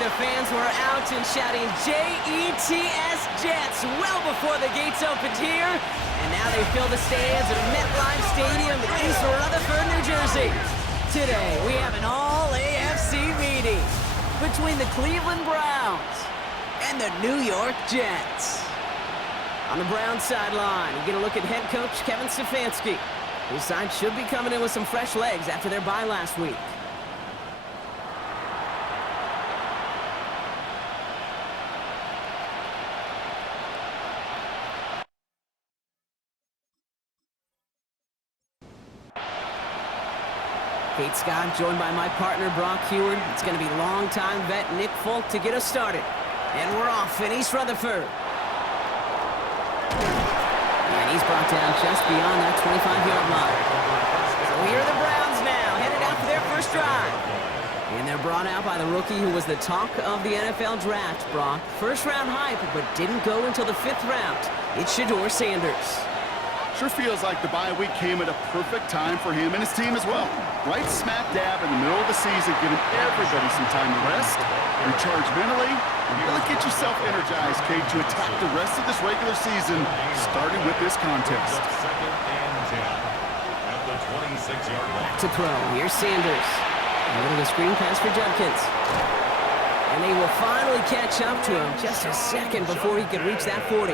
the fans were out and shouting J-E-T-S Jets well before the gates opened here. And now they fill the stands at MetLife Stadium in East Rutherford, New Jersey. Today, we have an all-AFC meeting between the Cleveland Browns and the New York Jets. On the Browns sideline, you get a look at head coach Kevin Stefanski. His side should be coming in with some fresh legs after their bye last week. Kate Scott, joined by my partner, Brock Heward. It's going to be longtime vet Nick Folk to get us started. And we're off in East Rutherford. And he's brought down just beyond that 25-yard line. So here are the Browns now, headed out for their first drive. And they're brought out by the rookie who was the talk of the NFL draft, Brock. First-round hype, but didn't go until the 5th round. It's Shedeur Sanders. Sure feels like the bye week came at a perfect time for him and his team as well. Right smack dab in the middle of the season, giving everybody some time to rest, recharge mentally, and really get yourself energized, Kate, to attack the rest of this regular season, starting with this contest. Back to throw. Here's Sanders. A little screen pass for Judkins. And they will finally catch up to him just a second before he could reach that 40.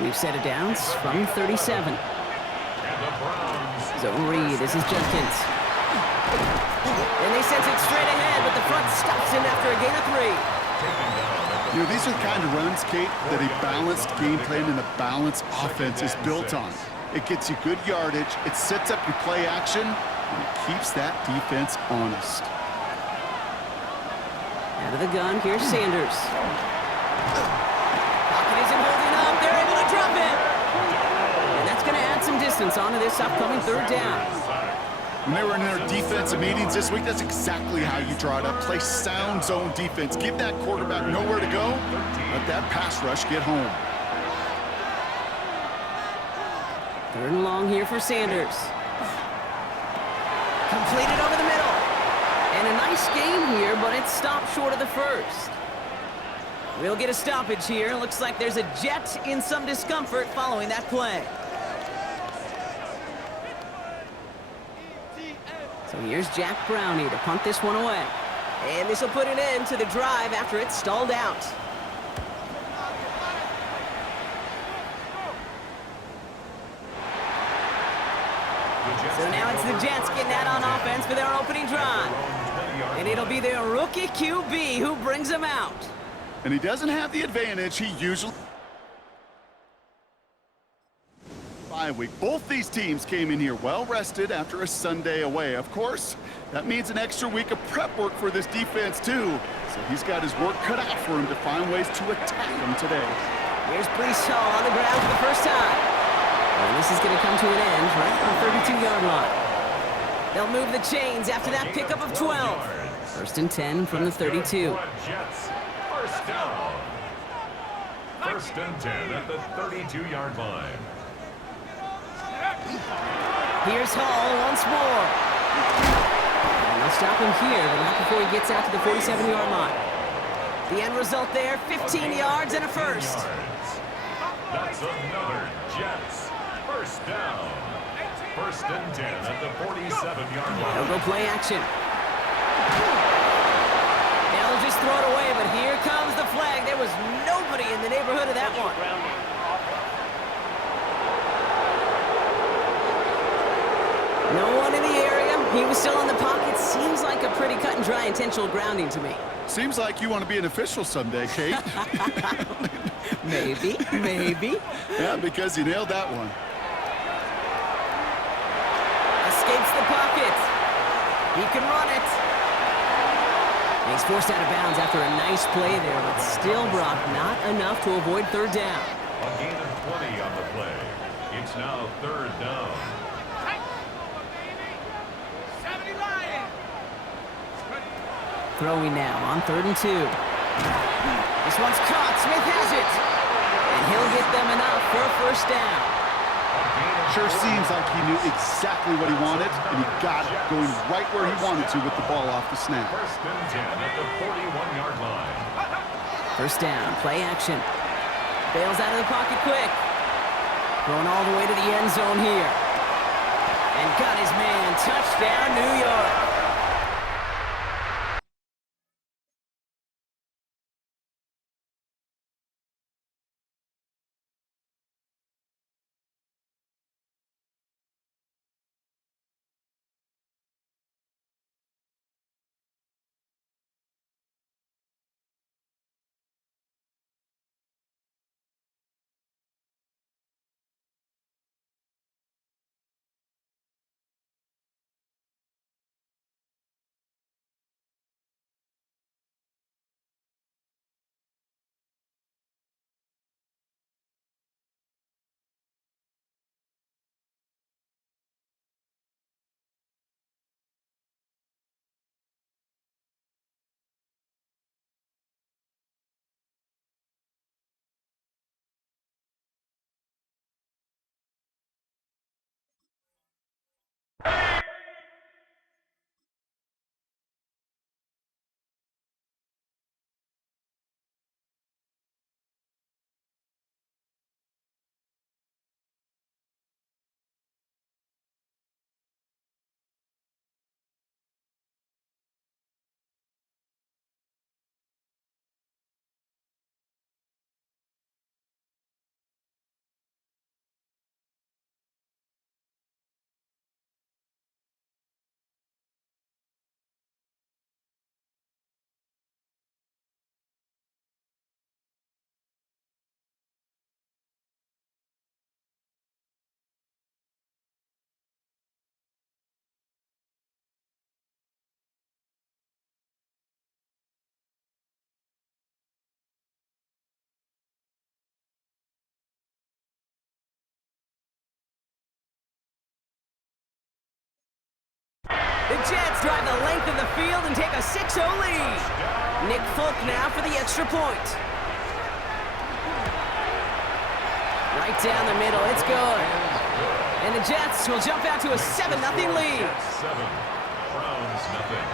We've set it down from 37. Zone read. This is Judkins. And they send it straight ahead, but the front stops him after a gain of 3. You know, these are the kind of runs, Kate, that a balanced game plan and a balanced offense is built on. It gets you good yardage, it sets up your play action, and it keeps that defense honest. Out of the gun, here's Sanders. Pocket isn't holding up. They're able to drop it. And that's going to add some distance onto this upcoming 3rd down. When they were in their defensive meetings this week, that's exactly how you draw it up. Play sound zone defense. Give that quarterback nowhere to go. Let that pass rush get home. 3rd and long here for Sanders. Completed over the middle. And a nice game here, but it stopped short of the first. We'll get a stoppage here. Looks like there's a Jet in some discomfort following that play. So here's Jack Brownie to punt this one away. And this will put an end to the drive after it stalled out. So now it's the Jets getting out on offense for their opening drive. And it'll be their rookie QB who brings them out. And he doesn't have the advantage he usually... Bye week. Both these teams came in here well rested after a Sunday away. Of course, that means an extra week of prep work for this defense too. So he's got his work cut out for him to find ways to attack them today. Here's Breece Hall on the ground for the first time. And this is going to come to an end right on the 32-yard line. They'll move the chains after that pickup of 12. 1st and 10 from the 32. First down. 1st and 10 at the 32-yard line. Here's Hall once more. And they'll stop him here, but not before he gets out to the 47-yard line. The end result there, 15 yards and a first. That's another Jets. First down. 1st and 10 at the 47-yard line. They'll go play action. They'll just throw it away, but here comes the flag. There was nobody in the neighborhood of that one. No one in the area. He was still in the pocket. Seems like a pretty cut and dry intentional grounding to me. Seems like you want to be an official someday, Kate. Maybe, maybe. Yeah, because you nailed that one. Escapes the pocket. He can run it. And he's forced out of bounds after a nice play there, but still, Brock, not enough to avoid 3rd down. A gain of 20 on the play. It's now 3rd down. Throwing now on 3rd and 2. This one's caught. Smith has it. And he'll get them enough for a first down. A gain of Sure seems like he knew exactly what he wanted, and he got it, going right where he wanted to with the ball off the snap. First and 10 at the 41-yard line. First down, play action. Bails out of the pocket quick. Going all the way to the end zone here. And got his man. Touchdown, New York. The Jets drive the length of the field and take a 6-0 lead. Nick Folk now for the extra point. Right down the middle, it's good. And the Jets will jump out to a 7-0 lead. Jets 7, Browns nothing.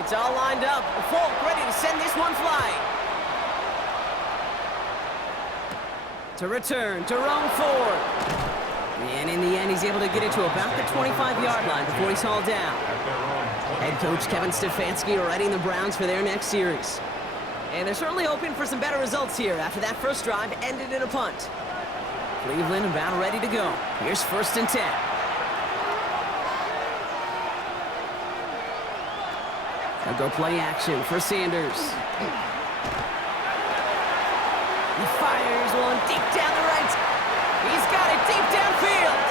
It's all lined up. Folk ready to send this one flying. To return to roam forward. And in the end, he's able to get it to about the 25-yard line before he's hauled down. Head coach Kevin Stefanski readying the Browns for their next series. And they're certainly hoping for some better results here after that first drive ended in a punt. Cleveland about ready to go. Here's first and 10. They'll go play action for Sanders. He fires one deep down the right. He's got it deep downfield.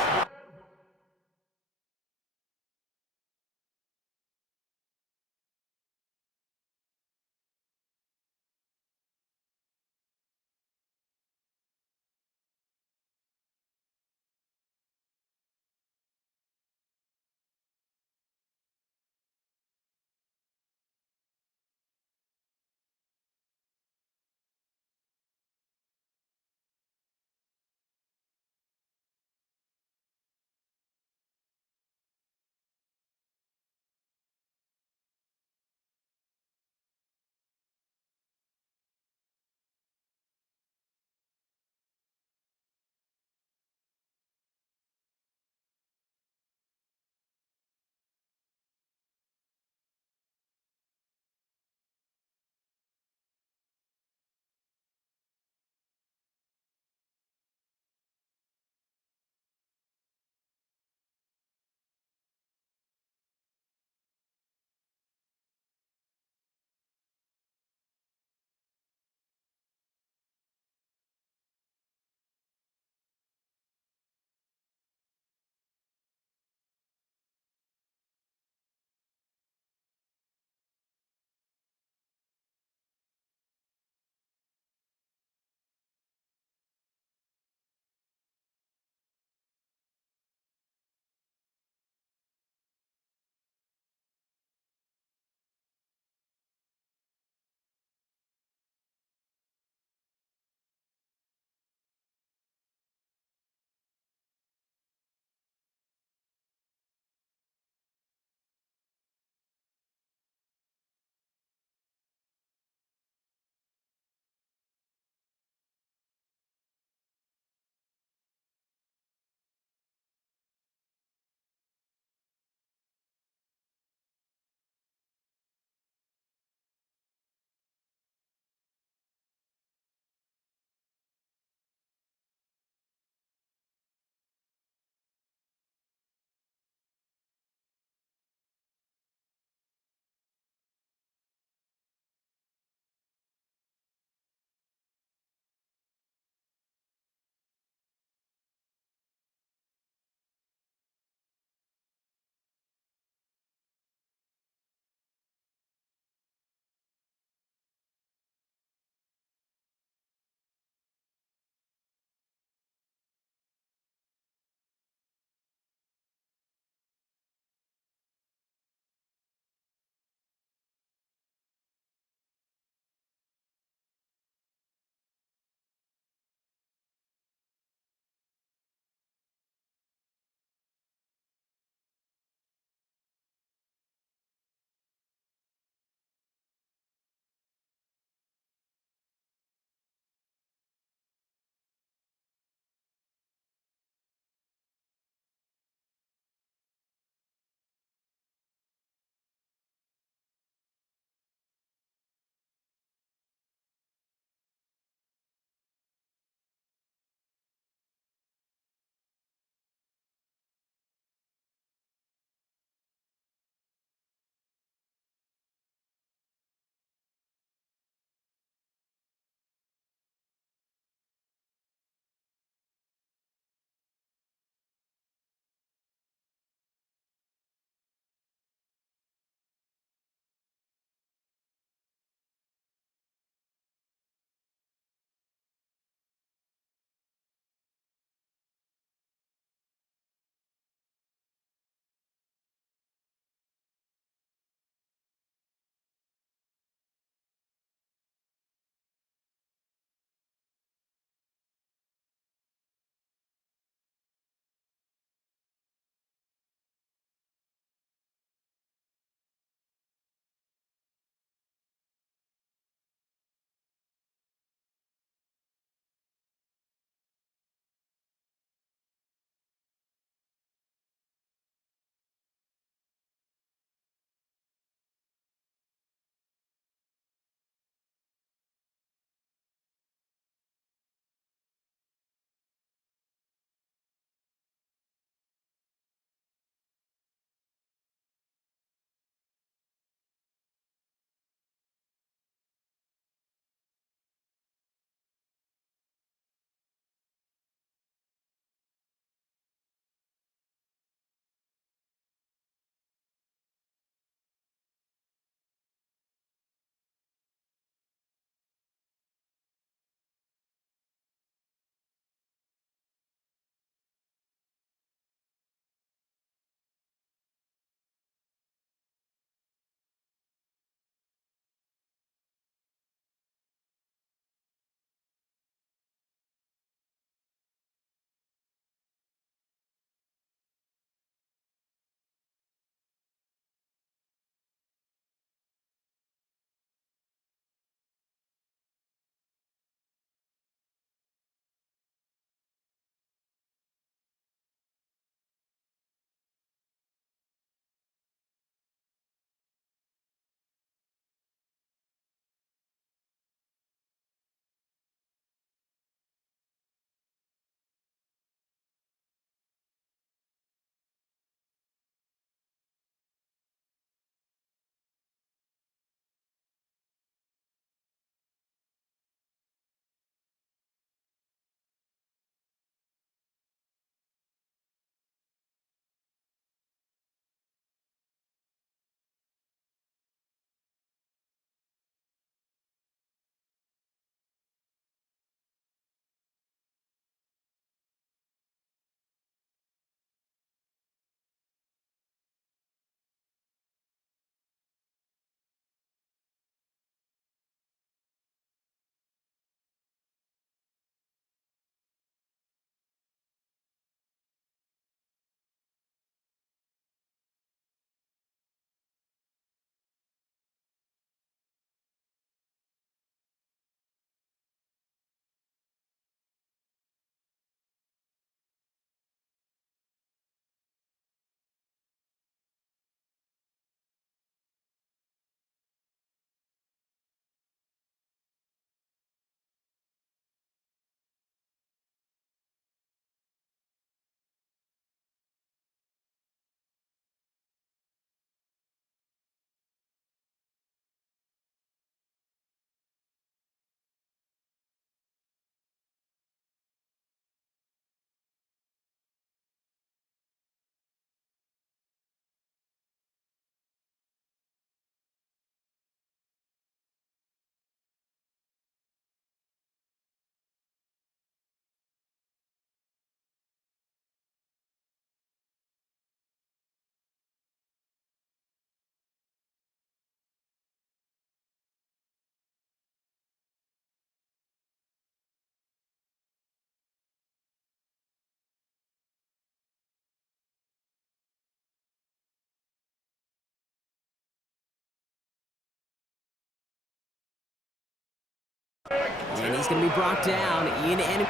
And he's going to be brought down in enemy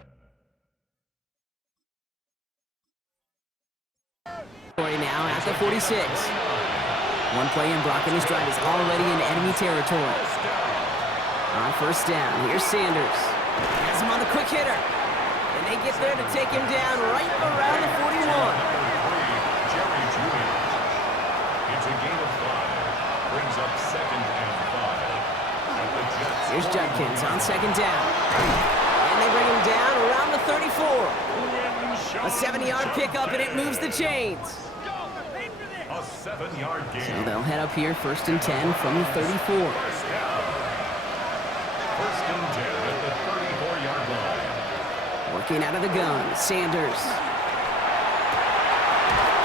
territory now at the 46. One play in, Brock and his drive is already in enemy territory. On first down, here's Sanders. Has him on the quick hitter. And they get there to take him down right around the 41. It's a gain of 5. Brings up 2nd and 5. Here's Judkins on second down. And they bring him down around the 34. A 7-yard pickup, and it moves the chains. A 7-yard gain. So they'll head up here, 1st and 10 from the 34. First down. 1st and 10 at the 34-yard line. Working out of the gun, Sanders.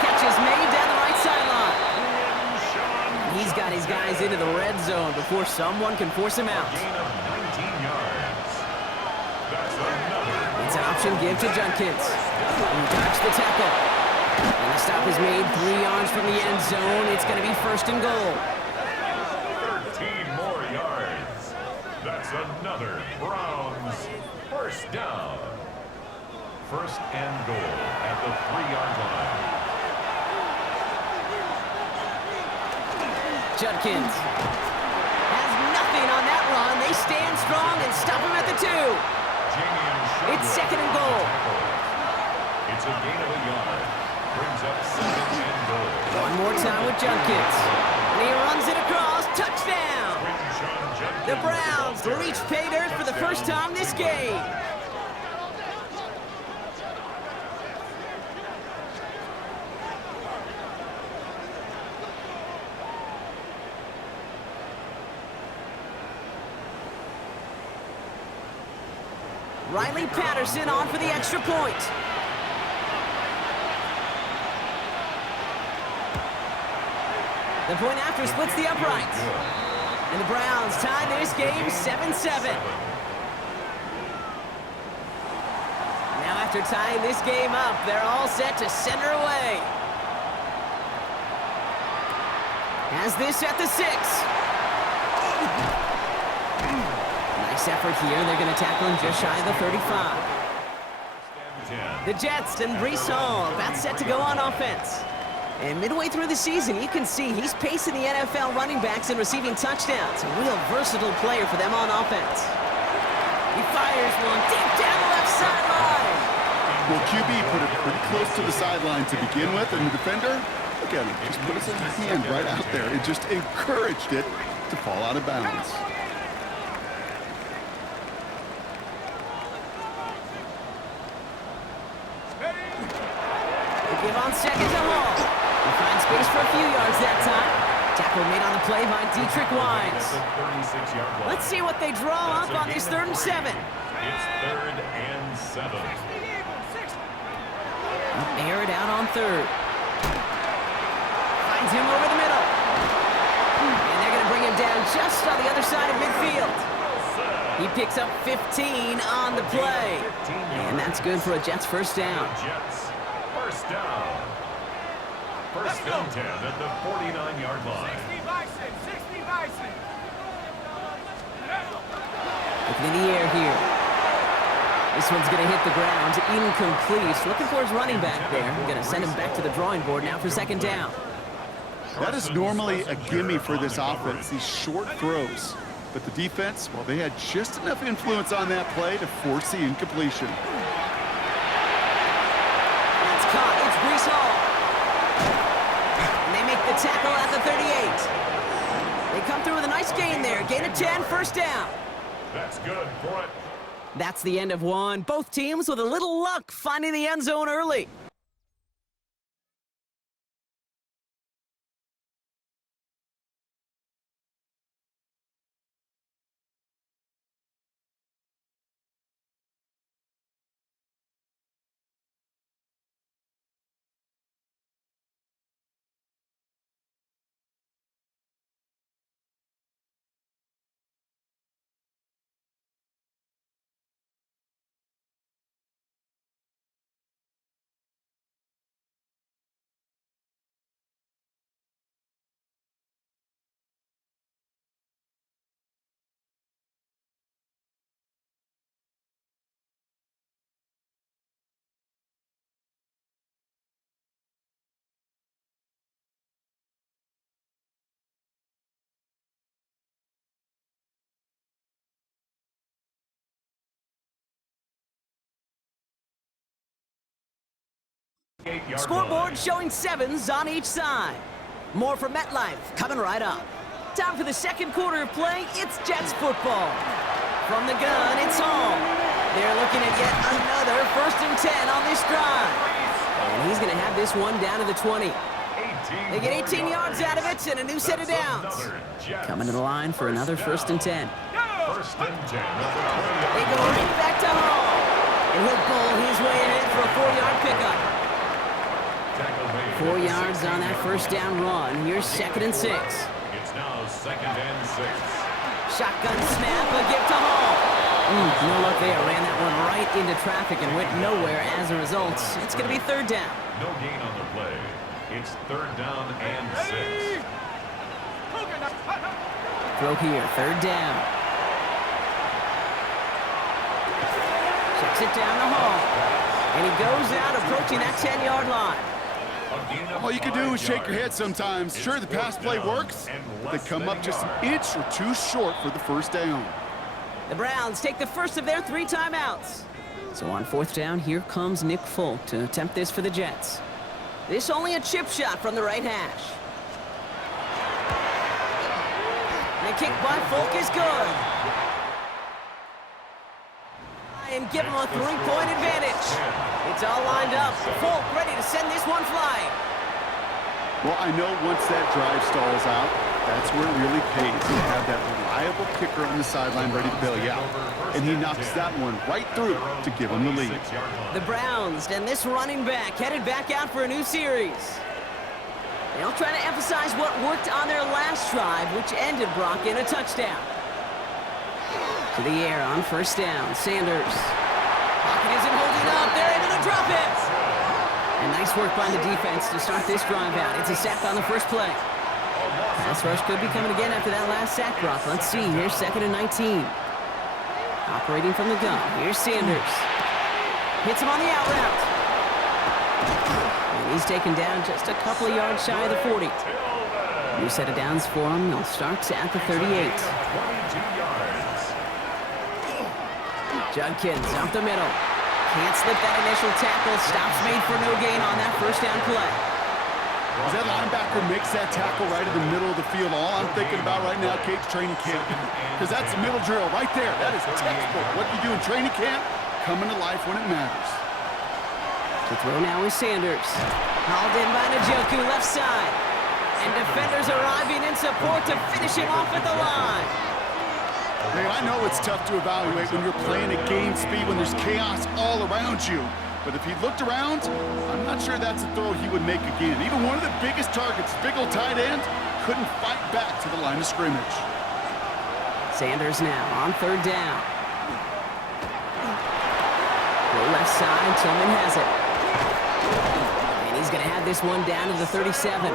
Catch is made down the right sideline. He's got his guys into the red zone before someone can force him out. Gain of 19 yards. That's another. It's an option give to Judkins. He dodged the tackle. And the stop is made 3 yards from the end zone. It's going to be 1st and goal. 13 more yards. That's another Browns first down. 1st and goal at the 3-yard line. Judkins has nothing on that run. They stand strong and stop him at the 2. It's 2nd and goal. It's a gain of a yard. Brings up 2nd and goal. One more time with Judkins. And he runs it across. Touchdown! The Browns reach pay dirt for the first time this game. Riley Patterson on for the extra point. The point after splits the uprights. And the Browns tie this game 7-7. Now after tying this game up, they're all set to center away. Has this at the 6. Nice effort here. They're going to tackle him just shy of the 35. The Jets and Breece Hall about set to go on offense. And midway through the season, you can see he's pacing the NFL running backs and receiving touchdowns. A real versatile player for them on offense. He fires one deep down the left sideline. Well, QB put it pretty close to the sideline to begin with, and the defender, look at him, just put his hand right out there. It just encouraged it to fall out of bounds. Give on second to Hall. He finds space for a few yards that time. Tackle made on the play by Dietrich Wise. Let's see what they draw up on this 3rd and 7. It's 3rd and 7. Air it out on 3rd. Finds him over the middle. And they're going to bring him down just on the other side of midfield. He picks up 15 on the play. And that's good for a Jets first down. Jets first down. 1st and 10 at the 49-yard line. Looking in the air here. This one's going to hit the ground. Incomplete. Looking for his running back there. Going to send him back to the drawing board now for 2nd down. That is normally a gimme for this offense, these short throws. But the defense, well, they had just enough influence on that play to force the incompletion. That's caught. It's Breece Hall. And they make the tackle at the 38. They come through with a nice gain there. Gain of 10, first down. That's good for it. That's the end of one. Both teams with a little luck finding the end zone early. Scoreboard showing 7s on each side. More from MetLife coming right up. Time for the second quarter of play. It's Jets football. From the gun, it's home. They're looking at yet another 1st and 10 on this drive. And he's going to have this one down to the 20. They get 18 yards out of it and a new set of downs. Coming to the line for another 1st and 10. First and 10. They go right back to Hall. And he'll pull his way in for a 4-yard pickup. 4 yards on that 1st down run. Here's 2nd and 6. It's now 2nd and 6. Shotgun snap, a gift to Hall. No luck there. Ran that one right into traffic and went nowhere as a result. It's going to be 3rd down. No gain on the play. It's 3rd down and 6. Throw here, 3rd down. Checks it down to Hall. And he goes out approaching that 10-yard line. All you can do is shake your head sometimes. Sure, the pass play works, but they come up just an inch or two short for the 1st down. The Browns take the first of their 3 timeouts. So on 4th down, here comes Nick Folk to attempt this for the Jets. This only a chip shot from the right hash. And the kick by Folk is good. And give him a 3-point advantage. It's all lined up. Folk ready to send this one flying. Well, I know once that drive stalls out, that's where it really pays to have that reliable kicker on the sideline ready to bail you out. And he knocks that one right through to give him the lead. The Browns and this running back headed back out for a new series. They'll try to emphasize what worked on their last drive, which ended Brock in a touchdown. To the air on 1st down, Sanders. Pocket isn't holding up. They're able to drop it. And nice work by the defense to start this drive out. It's a sack on the first play. Pass rush could be coming again after that last sack, Brock. Let's see. Here's 2nd and 19. Operating from the gun. Here's Sanders. Hits him on the out route. And he's taken down just a couple of yards shy of the 40. New set of downs for him. They'll start at the 38. 22 yards. Judkins up the middle. Can't slip that initial tackle. Stops made for no gain on that 1st down play. As that linebacker makes that tackle right in the middle of the field, all I'm thinking about right now, Kate's training camp. Because that's a middle drill right there. That is textbook. What you do in training camp, coming to life when it matters. To throw now is Sanders. Hauled in by Njoku, left side. And defenders arriving in support to finish him off at the line. Man, I know it's tough to evaluate when you're playing at game speed when there's chaos all around you. But if he looked around, I'm not sure that's a throw he would make again. Even one of the biggest targets, big old tight end, couldn't fight back to the line of scrimmage. Sanders now on 3rd down. Go left side, Tillman has it. And he's going to have this one down to the 37.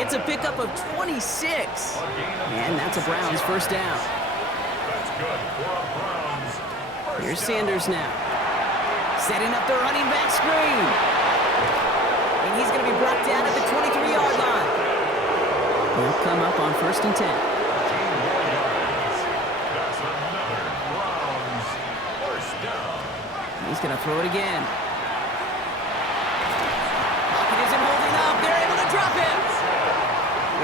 It's a pickup of 26. And that's a Browns 1st down. That's good for a Browns. Here's Sanders now. Setting up the running back screen. And he's going to be brought down at the 23-yard line. He'll come up on 1st and 10. That's another Browns 1st down. He's going to throw it again. Pocket isn't holding up. They're able to drop it.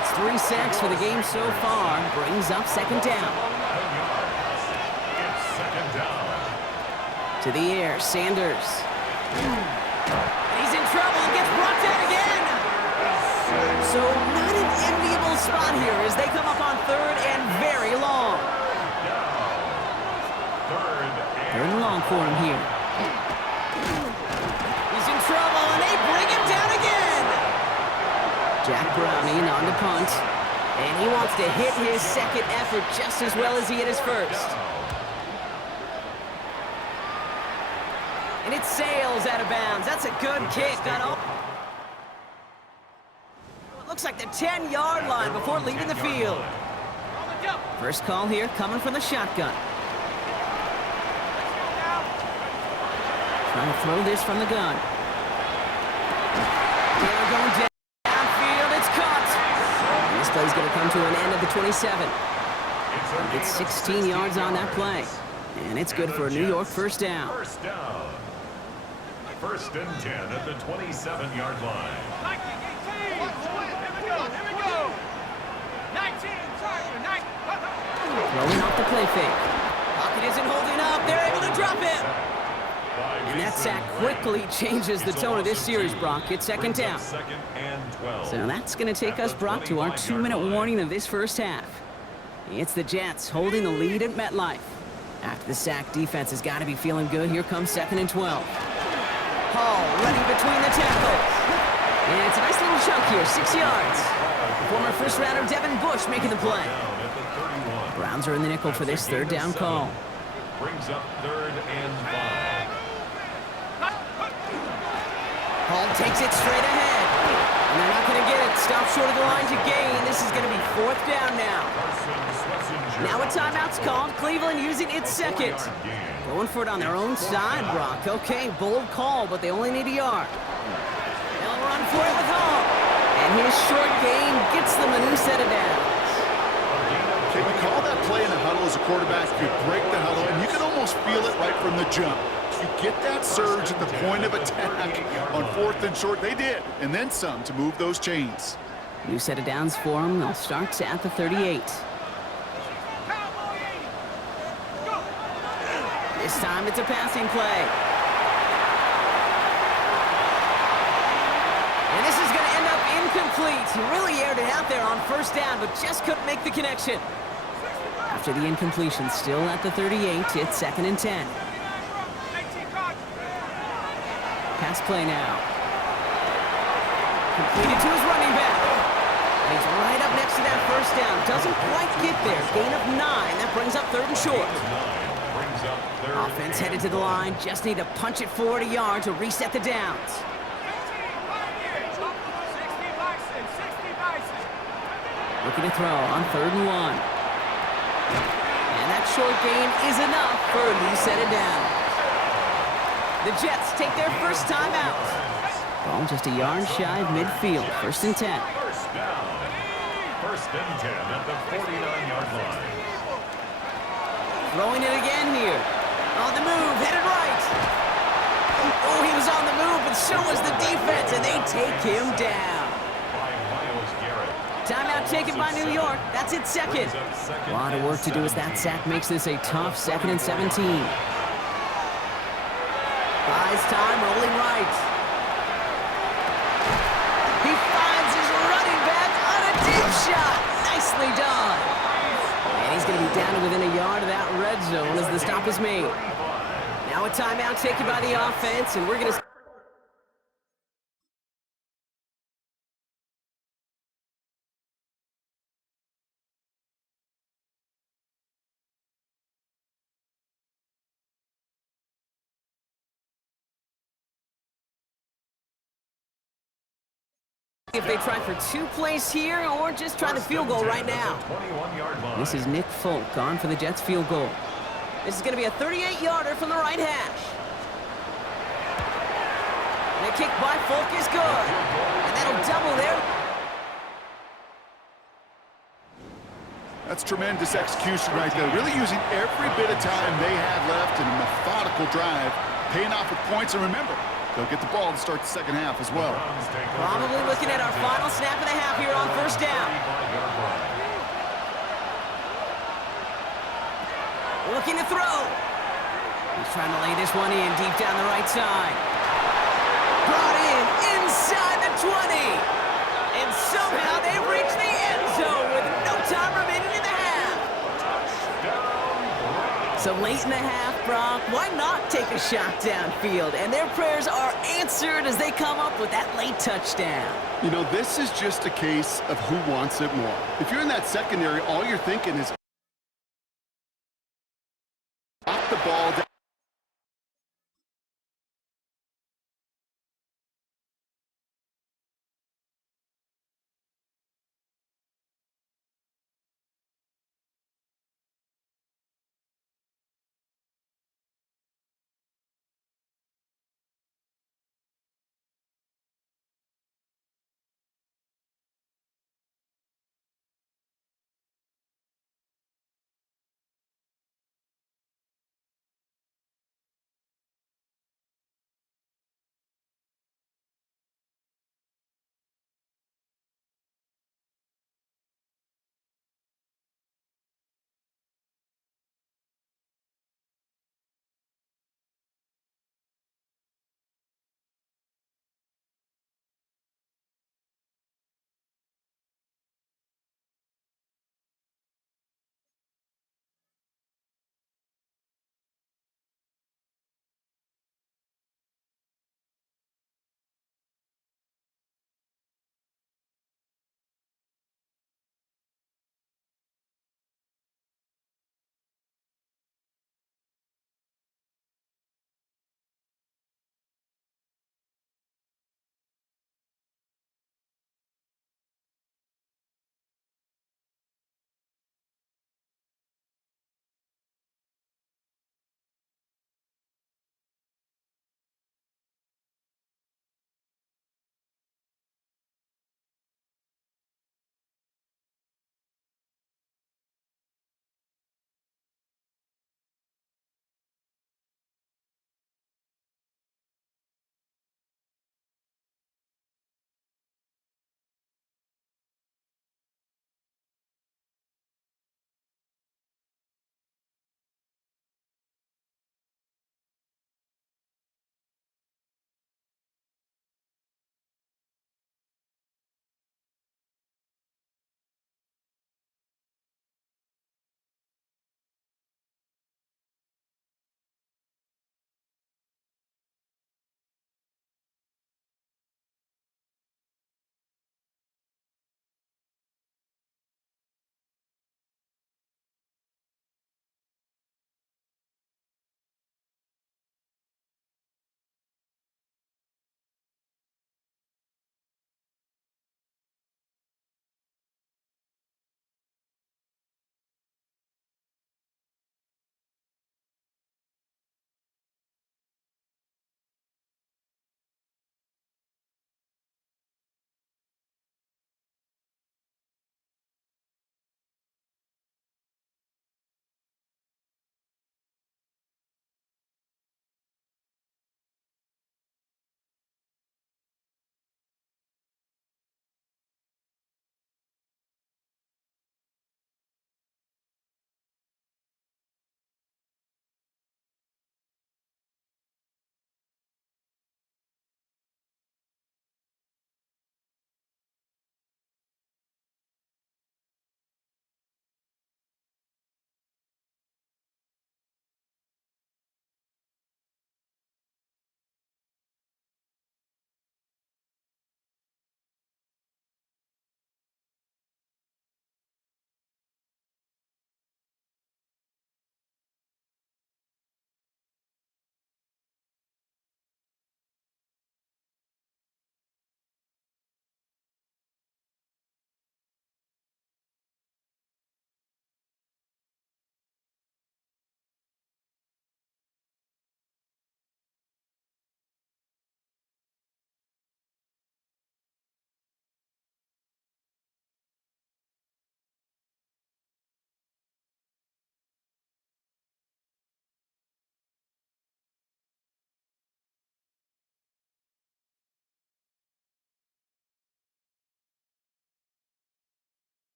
It's 3 sacks for the game so far. Brings up 2nd down. It's 2nd down. To the air, Sanders. He's in trouble and gets brought down again. So not an enviable spot here as they come up on 3rd and very long. Third and long for him here. He's in trouble and they bring him down again. Jack Browning on the punt. And he wants to hit his 2nd effort just as well as he hit his 1st. And it sails out of bounds. That's a good kick. It looks like the 10-yard line before leaving the field. First call here coming from the shotgun. Trying to throw this from the gun. Taylor going downfield. It's caught. And this play's going to come to an end at the 27. He gets 16 yards on that play. And it's good for a New York 1st down. First and 10 at the 27-yard line. Throwing off the play fake. Pocket isn't holding up. They're able to drop it. And that sack quickly changes the tone of this series, Brock. It's second down. Second and 12. So that's going to take us, Brock, to our 2-minute warning of this first half. It's the Jets holding the lead at MetLife. After the sack, defense has got to be feeling good. Here comes second and 12. Hall running between the tackles. And it's a nice little chunk here, 6 yards. Former first-rounder Devin Bush making the play. Browns are in the nickel for this third down call. Brings up third and 5. Hall takes it straight ahead. And they're not going to get it. Stop short of the line to gain. This is going to be fourth down now. Now a timeout's called. Cleveland using its second. Going for it on their own side, Brock. Okay, bold call, but they only need a yard. They'll run for it with Hall. And his short gain gets them a new set of downs. Can you call that play in the huddle as a quarterback? You break the huddle, and you can almost feel it right from the jump. You get that surge at the point of attack on fourth and short. They did, and then some to move those chains. New set of downs for them. They'll start at the 38. This time it's a passing play. And this is going to end up incomplete. He really aired it out there on first down, but just couldn't make the connection. After the incompletion, still at the 38, it's second and 10. Pass play now. Completed to his running back. And he's right up next to that first down. Doesn't quite get there. Gain of 9. That brings up third and short. Offense headed to the line. Just need to punch it forward a yard to reset the downs. Looking to throw on third and 1. And that short gain is enough for a new set of downs. The Jets take their first time out. Ball just a yard shy of midfield. First and 10. First down. First and 10 at the 49-yard line. Throwing it again here. On the move, headed right. Oh, he was on the move, but so was the defense, and they take him down. Timeout taken by New York. That's its second. A lot of work to do as that sack makes this a tough second and 17. Buys time, rolling right. He finds his running back on a deep shot. Nicely done. And he's going to be down to within a yard of that red zone as the stop is made. Now a timeout taken by the offense, and we're going to... if they try for 2 plays here or just try the field goal right now. This is Nick Folk on for the Jets field goal. This is going to be a 38-yarder from the right hash. And the kick by Folk is good. And that'll double there. That's tremendous execution right there. Really using every bit of time they had left in a methodical drive, paying off with points. And remember, they'll get the ball to start the second half as well. Probably looking at our final snap of the half here on first down. Looking to throw. He's trying to lay this one in deep down the right side. Brought in inside the 20. And somehow they reach the end zone with no time remaining in the half. So late in the half, Brock, why not take a shot downfield? And their prayers are answered as they come up with that late touchdown. You know, this is just a case of who wants it more. If you're in that secondary, all you're thinking is knock the ball down.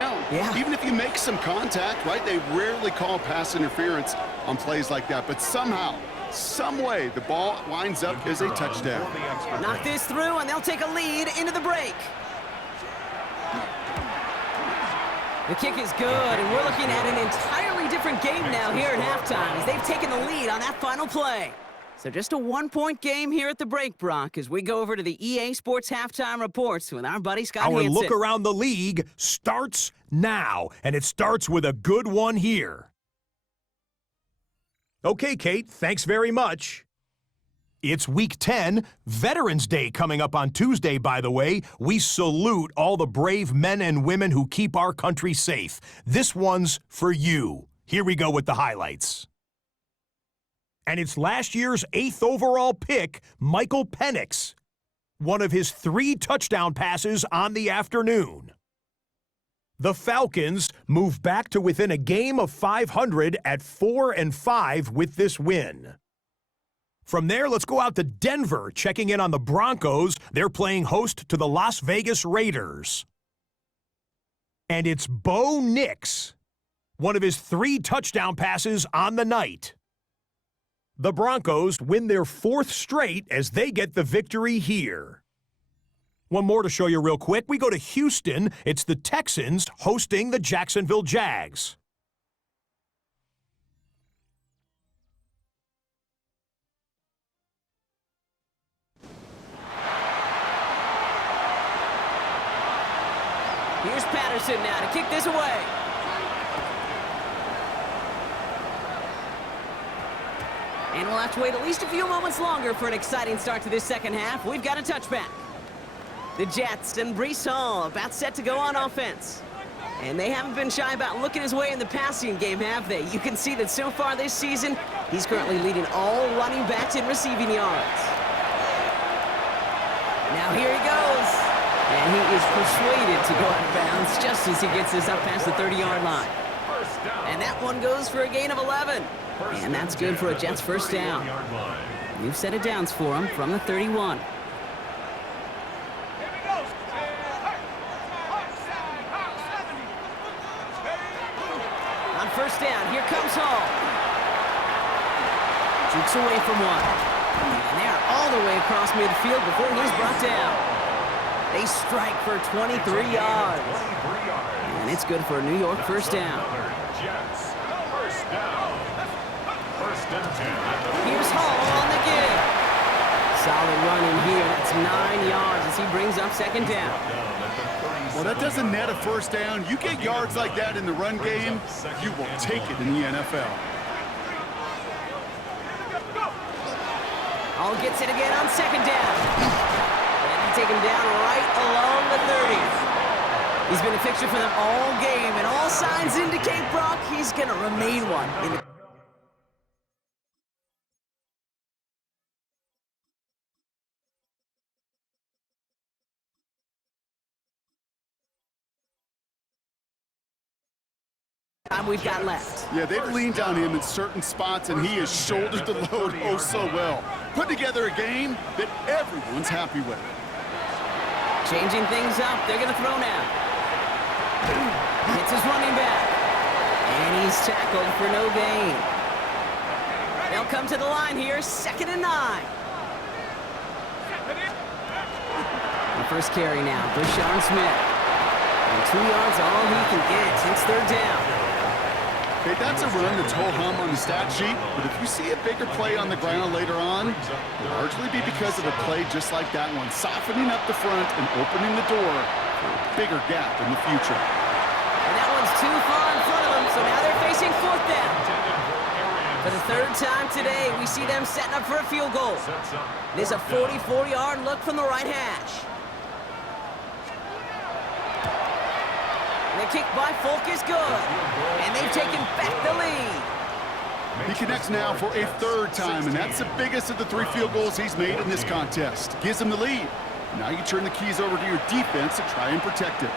Yeah. Even if you make some contact, right, they rarely call pass interference on plays like that. But somehow, some way, the ball winds up as a touchdown. Knock this through, and they'll take a lead into the break. The kick is good, and we're looking at an entirely different game now here at halftime as they've taken the lead on that final play. So just a one-point game here at the break, Brock, as we go over to the EA Sports Halftime Reports with our buddy Scott Our Hansen. look around the league starts now, and it starts with a good one here. Okay, Kate, thanks very much. It's Week 10, Veterans Day coming up on Tuesday, by the way. We salute all the brave men and women who keep our country safe. This one's for you. Here we go with the highlights. And it's last year's 8th overall pick, Michael Penix. One of his 3 touchdown passes on the afternoon. The Falcons move back to within a game of 500 at 4-5 with this win. From there, let's go out to Denver, checking in on the Broncos. They're playing host to the Las Vegas Raiders. And it's Bo Nix, one of his 3 touchdown passes on the night. The Broncos win their 4th straight as they get the victory here. One more to show you real quick. We go to Houston. It's the Texans hosting the Jacksonville Jags. Here's Patterson now to kick this away. And we'll have to wait at least a few moments longer for an exciting start to this second half. We've got a touchback. The Jets and Breece Hall about set to go on offense. And they haven't been shy about looking his way in the passing game, have they? You can see that so far this season, he's currently leading all running backs in receiving yards. Now here he goes. And he is persuaded to go out of bounds just as he gets this up past the 30-yard line. And that one goes for a gain of 11. And that's good for a Jets first down. New set of downs for him from the 31. On first down, here comes Hall. Jukes away from one. And they're all the way across midfield before he's brought down. They strike for 23 yards. And it's good for a New York first down. Jets, first down. First and 10. Here's Hall on the give. Solid run in here. That's 9 yards as he brings up second down. Well, that doesn't net a first down. You get yards like that in the run game, you will take it in the NFL. Hall gets it again on second down. And they take him down right along the 30. He's been a fixture for them all game, and all signs indicate, Brock, he's going to remain one in the time we've got left. Yeah, they've leaned on him in certain spots, and he has shouldered the load oh so well. Put together a game that everyone's happy with. Changing things up. They're going to throw now. Hits his running back. And he's tackled for no gain. They'll come to the line here, 2nd and 9. The first carry now, Brashard Smith. And 2 yards all he can get. It's third down. Okay, that's a run that's ho-hum on the stat sheet, but if you see a bigger play on the ground later on, it'll largely be because of a play just like that one, softening up the front and opening the door for a bigger gap in the future. And that one's too far in front of them, so now they're facing 4th down. For the 3rd time today, we see them setting up for a field goal. It is a 44-yard look from the right hash. The kick by Folk is good, and they've taken back the lead. He connects now for a 3rd time, and that's the biggest of the 3 field goals he's made in this contest. Gives him the lead. Now you turn the keys over to your defense to try and protect it.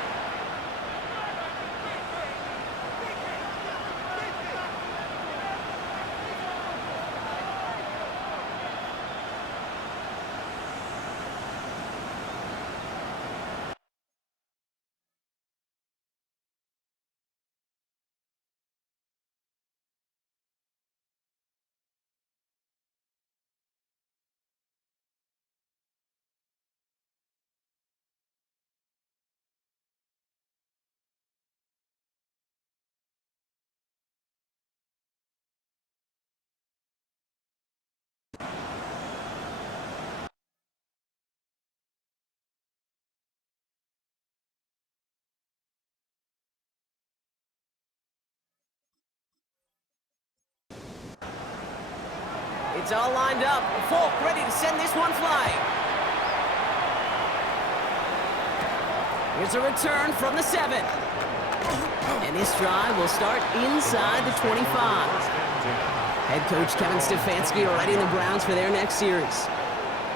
It's all lined up. Folk ready to send this one flying. Here's a return from the 7. And this drive will start inside the 25. Head coach Kevin Stefanski readying the Browns for their next series.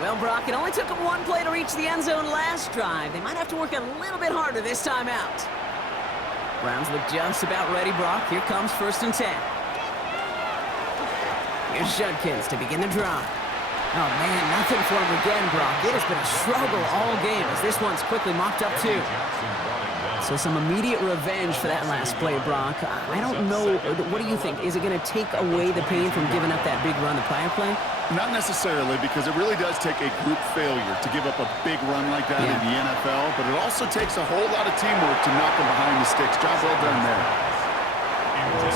Well, Brock, it only took them one play to reach the end zone last drive. They might have to work a little bit harder this time out. Browns look just about ready, Brock. Here comes 1st and 10. Here's Judkins to begin the drive. Oh, man, nothing for him again, Brock. It has been a struggle all game as this one's quickly mopped up, too. So some immediate revenge for that last play, Brock. I don't know. What do you think? Is it going to take away the pain from giving up that big run the prior play? Not necessarily, because it really does take a group failure to give up a big run like that in the NFL, but it also takes a whole lot of teamwork to knock them behind the sticks. Job well done there.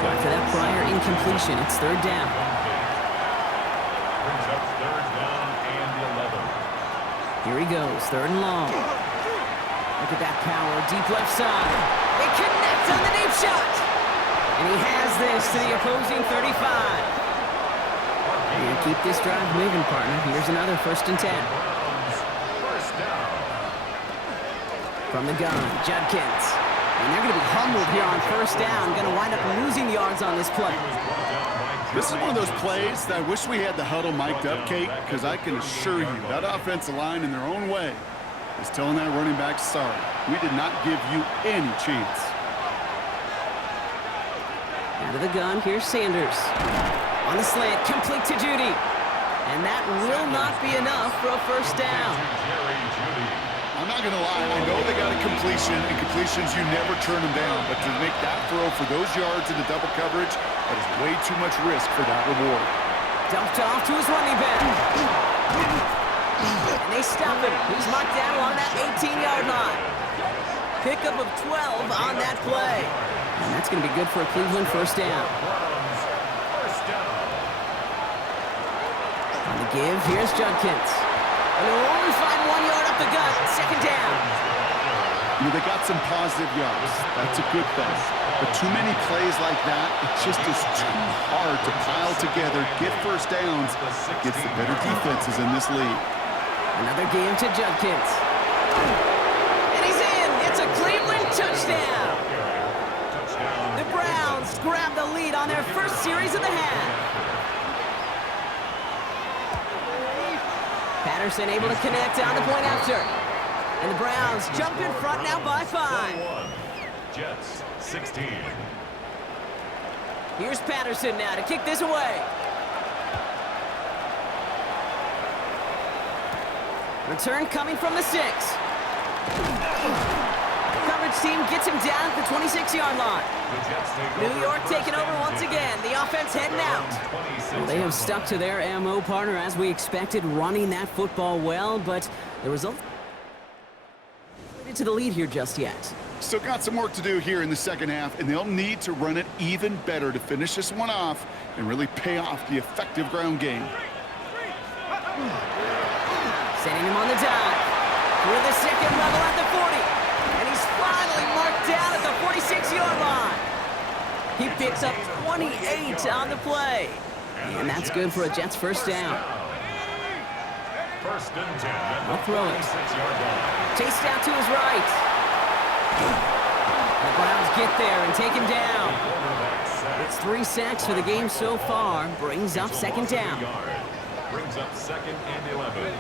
So after that prior incompletion, it's 3rd down. Brings up 3rd down and 11. Here he goes, 3rd and long. Look at that power, deep left side. They connect on the deep shot. And he has this to the opposing 35. And keep this drive moving, partner. Here's another 1st and 10. First down. From the gun, Judkins. And they're going to be humbled here on 1st down. Going to wind up losing yards on this play. This is one of those plays that I wish we had the huddle mic'd up, Kate, because I can assure you that offensive line in their own way is telling that running back, sorry, we did not give you any chance. Out of the gun, here's Sanders. On the slant, complete to Judy. And that will not be enough for a 1st down. I'm not going to lie, I know they got a completion, and completions, you never turn them down. But to make that throw for those yards in the double coverage, that is way too much risk for that reward. Dumped off to his running back. And they stop him. He's marked down along that 18-yard line. Pickup of 12 on that play. And that's going to be good for a Cleveland 1st down. On the give, here's Judkins. And they'll only find 1 yard up the gut. 2nd down. You know, they got some positive yards. That's a good thing. But too many plays like that, it just is too hard to pile together, get 1st downs against the better defenses in this league. Another game to Judkins. And he's in. It's a Cleveland touchdown. The Browns grab the lead on their 1st series of the half. Patterson able to connect on the point after. And the Browns jump in front now by 5. Jets 16. Here's Patterson now to kick this away. Return coming from the 6. Coverage team gets him down at the 26-yard line. New York taking over once again. The offense heading out. Well, they have stuck to their MO, partner, as we expected, running that football well, but the result to the lead here just yet. Still got some work to do here in the 2nd half, and they'll need to run it even better to finish this one off and really pay off the effective ground game. Sending him on the dive. With the 2nd level at the 40. And he's finally marked down at the 46-yard line. He picks up 28 on the play. And that's good for a Jets 1st down. 1st and 10 at the I'll throw it. 46-yard line. Chased out to his right. The Browns get there and take him down. It's 3 sacks for the game so far. Brings up 2nd down. Brings up 2nd and 11. At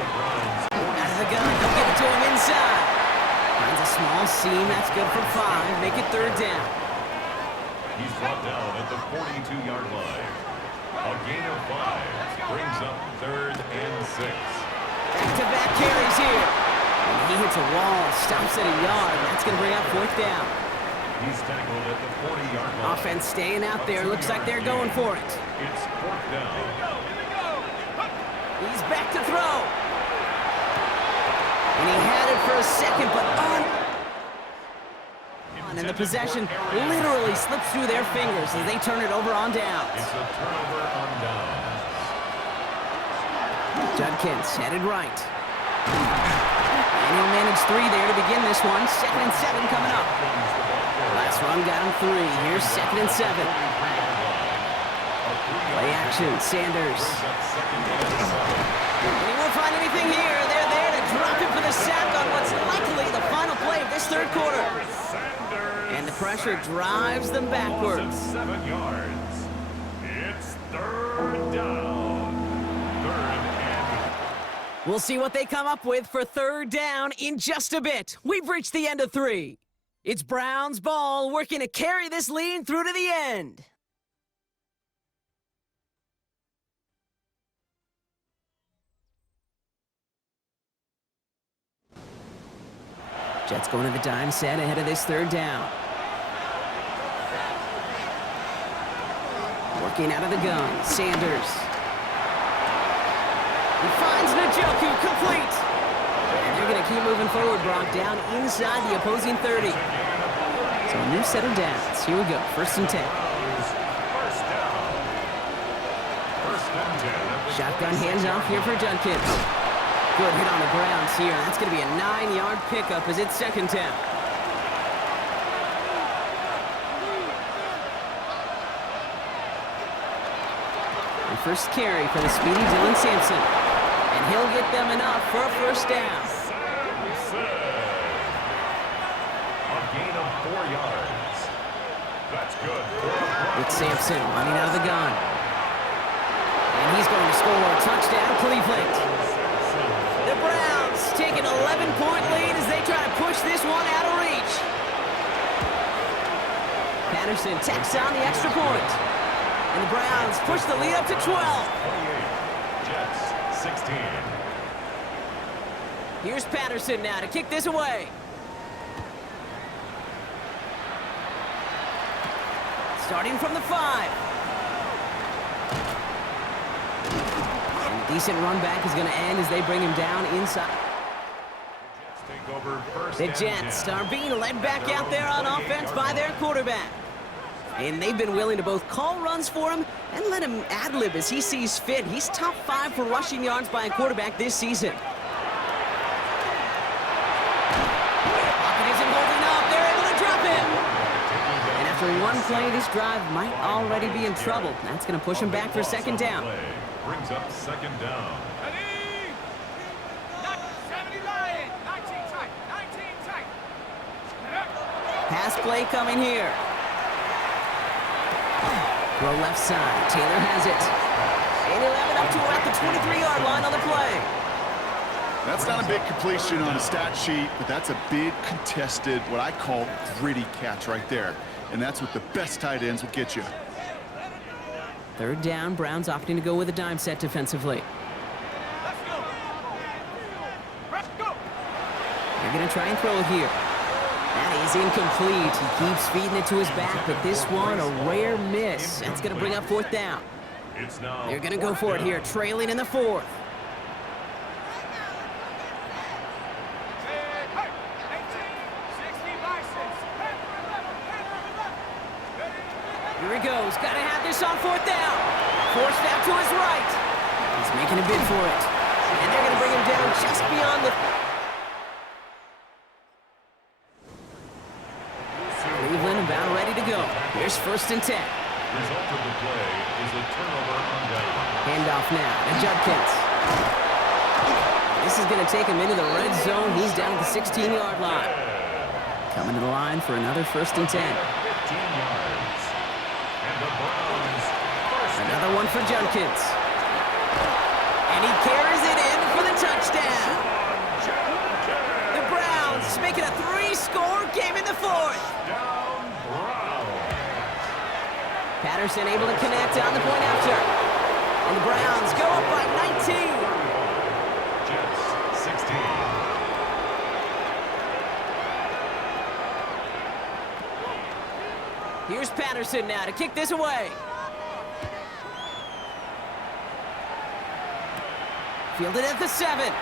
the Browns. Out of the gun, they'll give it to him inside. Finds a small seam, that's good for 5. Make it 3rd down. He's brought down at the 42-yard line. A gain of 5 brings up 3rd and 6. Back-to-back carries here. And he hits a wall, stops at a yard. That's going to bring up 4th down. He's tackled at the 40-yard line. Offense staying out there. Looks like they're going for it. It's 4th down. He's back to throw. And he had it for a second, but and the possession literally slips through their fingers as they turn it over on downs. It's a turnover on downs. Judkins headed right. And he'll manage 3 there to begin this one. 2nd and 7 coming up. Last run got him 3. Here's 2nd and 7. A Play action, Sanders. And he won't find anything here. They're there to drop him for the sack on what's likely the final play of this third quarter. And the pressure drives them backwards. 7 yards. It's third down. Third and... We'll see what they come up with for third down in just a bit. We've reached the end of 3. It's Browns ball working to carry this lead through to the end. Jets going to the dime set ahead of this third down. Working out of the gun, Sanders. He finds Njoku, complete. And they're going to keep moving forward, Brock, down inside the opposing 30. So a new set of downs. Here we go, 1st and 10. Shotgun handoff here for Judkins. Good hit on the ground here. That's going to be a 9-yard pickup as it's 2nd down. And first carry for the speedy Dylan Sampson. And he'll get them enough for a 1st down. A gain of 4 yards. That's good. With Sampson running out of the gun. And he's going to score a touchdown, Cleveland. The Browns take an 11-point lead as they try to push this one out of reach. Patterson tacks on the extra point. And the Browns push the lead up to 12. 28. Jets, 16. Here's Patterson now to kick this away. Starting from the 5. Decent run back is going to end as they bring him down inside. The Jets are being led back out there on offense by their quarterback. And they've been willing to both call runs for him and let him ad-lib as he sees fit. He's top 5 for rushing yards by a quarterback this season. Pocket isn't holding up. They're able to drop him. And after one play, this drive might already be in trouble. That's going to push him back for 2nd down. Brings up 2nd down. Pass play coming here. Throw left side. Taylor has it. And he'll have it up to about the 23-yard line on the play. That's not a big completion on a stat sheet, but that's a big contested, what I call gritty catch right there. And that's what the best tight ends will get you. 3rd down, Browns opting to go with a dime set defensively. They're going to try and throw it here. That is incomplete. He keeps feeding it to his back, but this one, a rare miss. That's going to bring up 4th down. They're going to go for it here, trailing in the 4th. Here he goes. Got to have this on 4th down. Forced out to his right. He's making a bid for it. And they're going to bring him down just beyond the... Cleveland about ready to go. Here's 1st and 10. Result of the play is a turnover on down. Handoff now to Judkins. This is going to take him into the red zone. He's down at the 16-yard line. Coming to the line for another 1st and 10. 15 yards. And the Browns. Another one for Judkins. And he carries it in for the touchdown. The Browns make it a 3-score game in the 4th. Down Browns. Patterson able to connect on the point after. And the Browns go up by 19. Jets 16. Here's Patterson now to kick this away. Fielded at the 7.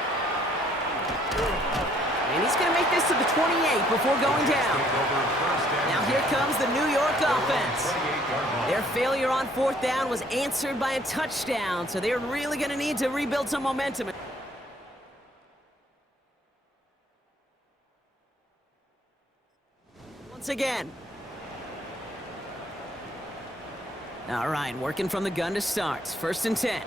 And he's going to make this to the 28 before going down. Now here comes the New York offense. Their failure on 4th down was answered by a touchdown, so they're really going to need to rebuild some momentum. Once again. All right, working from the gun to start. 1st and 10.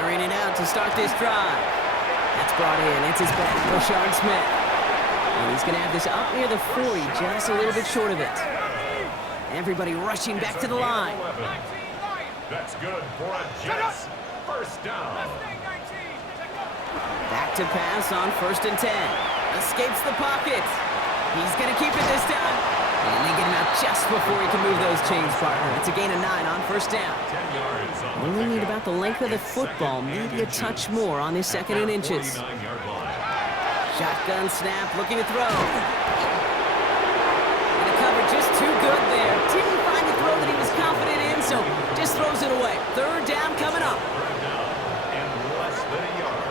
Airing it out to start this drive. That's brought in. It's his back, Rashard Smith. And he's going to have this up near the 40, just a little bit short of it. Everybody rushing back to the line. That's good for a Jets 1st down. Back to pass on 1st and 10. Escapes the pocket. He's going to keep it this time. And they get him out just before he can move those chains, partner. It's a gain of 9 on 1st down. 10 yards on Only need about the length of the football, maybe a touch more on this 2nd and inches. 49-yard line. Shotgun snap, looking to throw. And the cover just too good there. Didn't find the throw that he was confident in, so just throws it away. 3rd down coming up. 3rd down and less than a yard.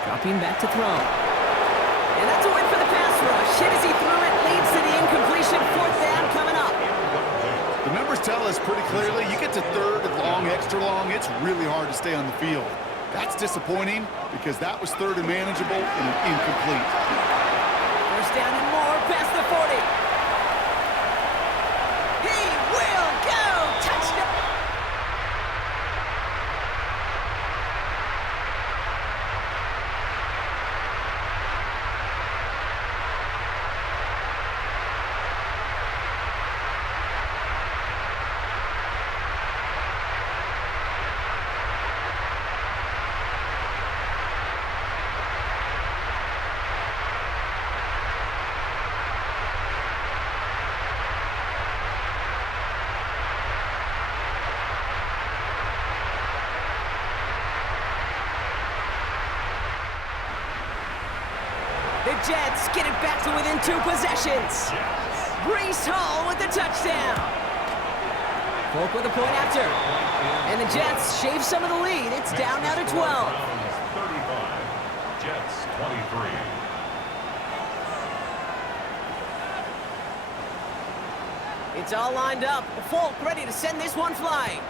Dropping back to throw. And that's a win for the pass rush. Hit as he threw it, leads to the incompletion. 4th down coming up. The numbers tell us pretty clearly, you get to 3rd and long, extra long, it's really hard to stay on the field. That's disappointing because that was 3rd and manageable and an incomplete. 1st down and more past the 40. He will go! Touchdown! The Jets get it back to within 2 possessions. Breece Hall with the touchdown. Folk with a point after. And the Jets shave some of the lead. It's down now to 12. 35. Jets 23. It's all lined up. Folk ready to send this one flying.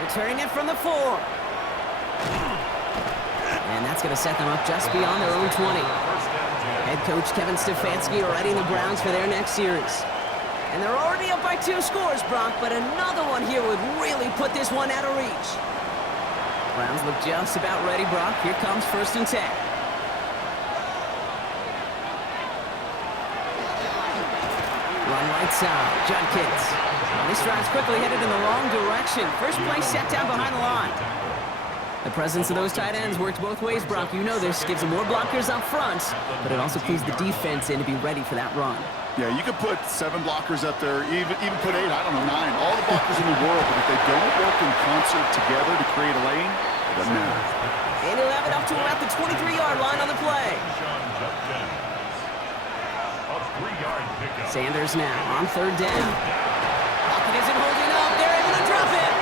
Returning it from the 4. And that's going to set them up just beyond their own 20. Head coach Kevin Stefanski readying the Browns for their next series. And they're already up by 2 scores, Brock, but another one here would really put this one out of reach. Browns look just about ready, Brock. Here comes 1st and 10. Run right side, Judkins. This drive's quickly headed in the wrong direction. First play set down behind the line. The presence of those tight ends works both ways, Brock. You know this. Gives them more blockers up front, but it also clues the defense in to be ready for that run. Yeah, you could put 7 blockers up there, even put 8, I don't know, 9. All the blockers in the world, but if they don't work in concert together to create a lane, it doesn't matter. And he'll have it up to about the 23-yard line on the play. A 3-yard pickup. Sanders now on 3rd down. Pocket isn't holding up. They're able to drop it.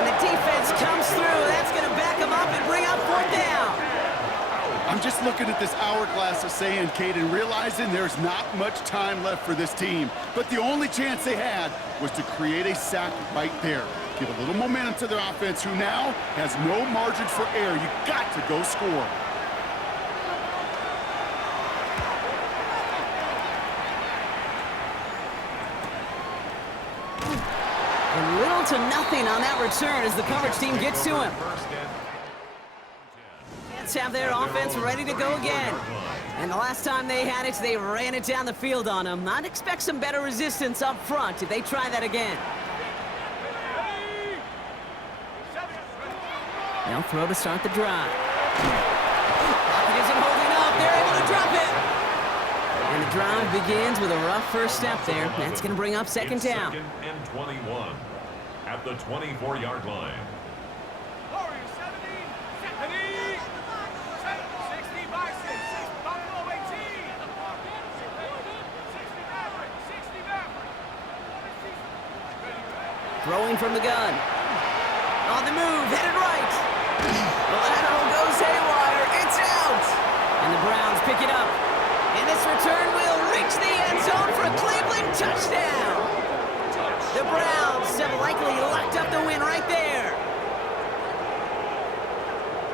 And the defense comes through. That's going to back them up and bring up 4th down. I'm just looking at this hourglass of sand, Kate, and realizing there's not much time left for this team. But the only chance they had was to create a sack right there. Give a little momentum to their offense, who now has no margin for error. You got to go score. And little to nothing on that return as the coverage team gets to him. Jets have their offense ready to go again. And the last time they had it, they ran it down the field on him. I'd expect some better resistance up front if they try that again. They'll throw to start the drive. Pocket isn't holding up. They're able to drop it. And the drive begins with a rough first step there. That's going to bring up 2nd down. 2nd and 21 at the 24-yard line. Throwing from the gun. On the move, headed right. The lateral goes haywire. It's out. And the Browns pick it up. And this return will reach the end zone for a Cleveland touchdown.